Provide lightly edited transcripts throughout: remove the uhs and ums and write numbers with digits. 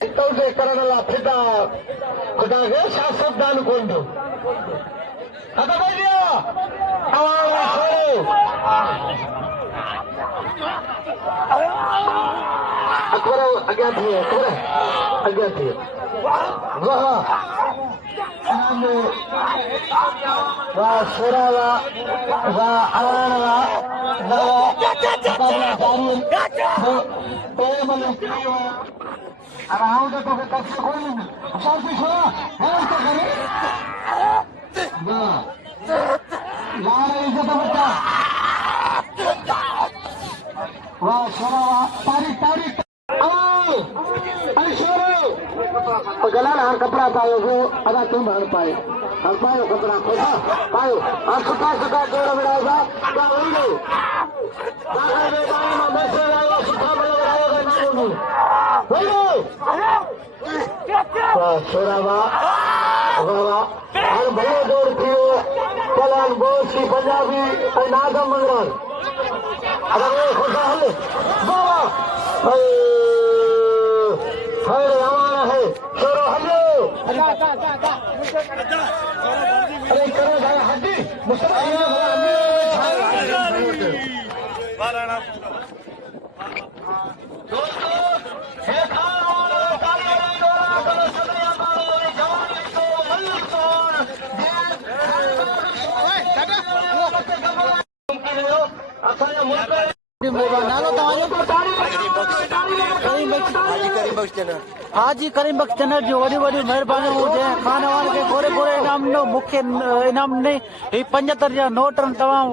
तौजे करणला फिदा खुदागे शाश्वत अनुकोंडु आता बोलियो आवाज छोड़ो अकबर आज्ञा थी अकबर आज्ञा थी वाह वाह सोरावा वाह आरावा वाह बाबला तारीन कोई मन अरे आओ तो कच्चे कोई नहीं शांति छोड़ा है तो करे वाह यार इज्जत बच्चा वाह सोरावा तारीख तारीख आओ अरे छोरो गला ना कपड़ा पायो जो अदा तुम हर पाए कपड़ा खोदा पायो और सुखा सुखा जोड़ बिड़ाएगा क्या वही नहीं काका ने गाड़ी में बैठे रहेगा सुखा बिड़ाएगा ना बोलूं वही वाह छोरावा वाह हर भले जोड़ थियो पलान बोसी पंजाबी और नागम मंगरान अगर ये खुदा है वाह हाय रवाना है छोरो हल्लो अरे करो भाई हड्डी मुस्तफा दोस्तों हे खान काली डोरा करो सदैया मारो जवानी तो मल्लिक तो असांजा मुल्क हाजी करीम बख्श चैनल जो वॾी वॾी महिरबानी हुजे खान वारे खे गोरे गोरे इनाम ॾिनो मूंखे इनाम ॾे ही 75 जा नोट तव्हां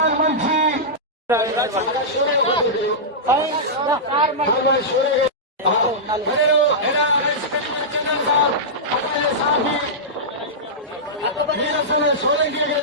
सोलंकी